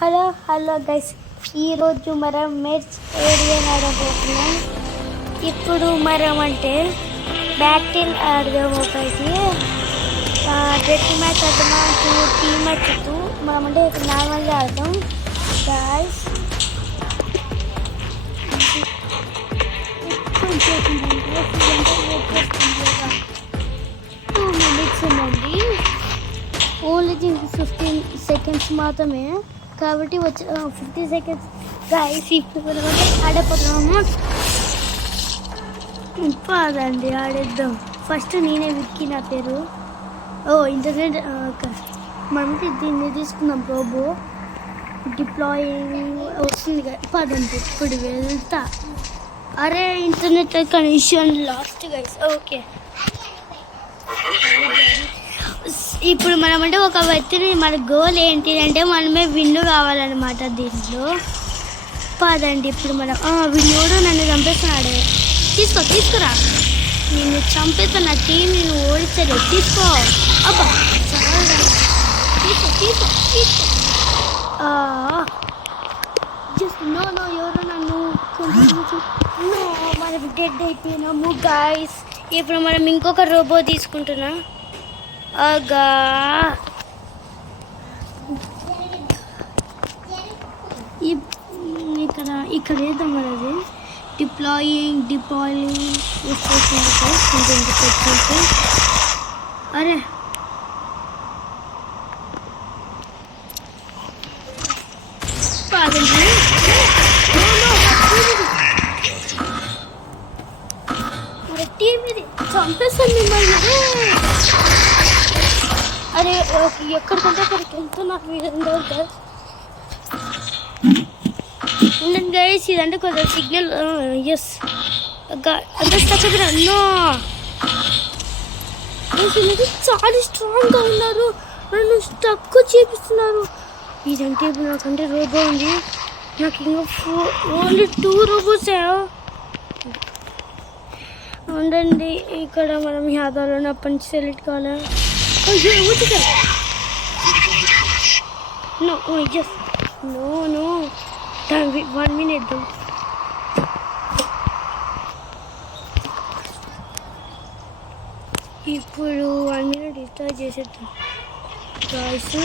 Hello guys, ఈరోజు మనం merch ఏరియన్ ఆడబోతున్నాం. ఇప్పుడు మనం అంటే బ్యాటిల్ ఆడదాం. ఒకటి డెత్ మ్యాచ్ ఆడదామా, టీమ్ మ్యాచ్ వద్దు. మనం అంటే నార్మల్గా ఆడదాం గైస్. టూ మినిట్స్ ఉందండి, ఓన్లీ 15 సెకండ్స్ మాత్రమే కాబట్టి వచ్చి 50 సెకండ్స్ గైస్. ఇప్పుడు ఆడపోతున్నాము. పదండి ఆడేద్దాం. ఫస్ట్ నేనే విక్కి నా పేరు. ఇంటర్నెట్ మనకి దీన్ని తీసుకుందాం. రోబో డిప్లాయింగ్ వస్తుంది. పదండి ఇప్పుడు వెళ్తా. అరే internet connection lost guys. Okay, ఇప్పుడు మనం అంటే ఒక వ్యక్తిని మన గోల్ ఏంటి అంటే మనమే విన్ను కావాలన్నమాట దీంట్లో. పదండి ఇప్పుడు మనం విన్నోడు నన్ను చంపేస్తున్నాడు. తీసుకురా, నిన్ను చంపేస్తా. నా టీం నేను ఓడించలేదు. తీసుకో అబ్బా, తీసుకో. నో ఎవరు నన్ను మనం డెడ్ అయిపోయినాము గైస్. ఇప్పుడు మనం ఇంకొక రోబో తీసుకుంటున్నా. అగా ఇక్కడ వేద్దాం. మనది డిప్లాయింగ్ అరే టీం ఇది చంపేస్తాను మిమ్మల్ని. అరే ఎక్కడికంటే అక్కడికి వెళ్తున్నారు వీళ్ళందరూ గైస్. ఇదంటే కొంచెం సిగ్నల్. ఎస్ అంత నో చాలా స్ట్రాంగ్గా ఉన్నారు. నన్ను స్టక్ చేపిస్తున్నారు. ఇదంటే ఇప్పుడు నాకంటే రోబో ఉంది. నాకు ఇంకా ఓన్లీ 2 రోబోస్ ఉండండి. ఇక్కడ మనం యాదాలో అప్పటి నుంచి సెలెక్ట్ కావాలి. No 1 minute. ఇప్పుడు 1 minute స్టార్ట్ చేసేద్దాం గాయ్స్.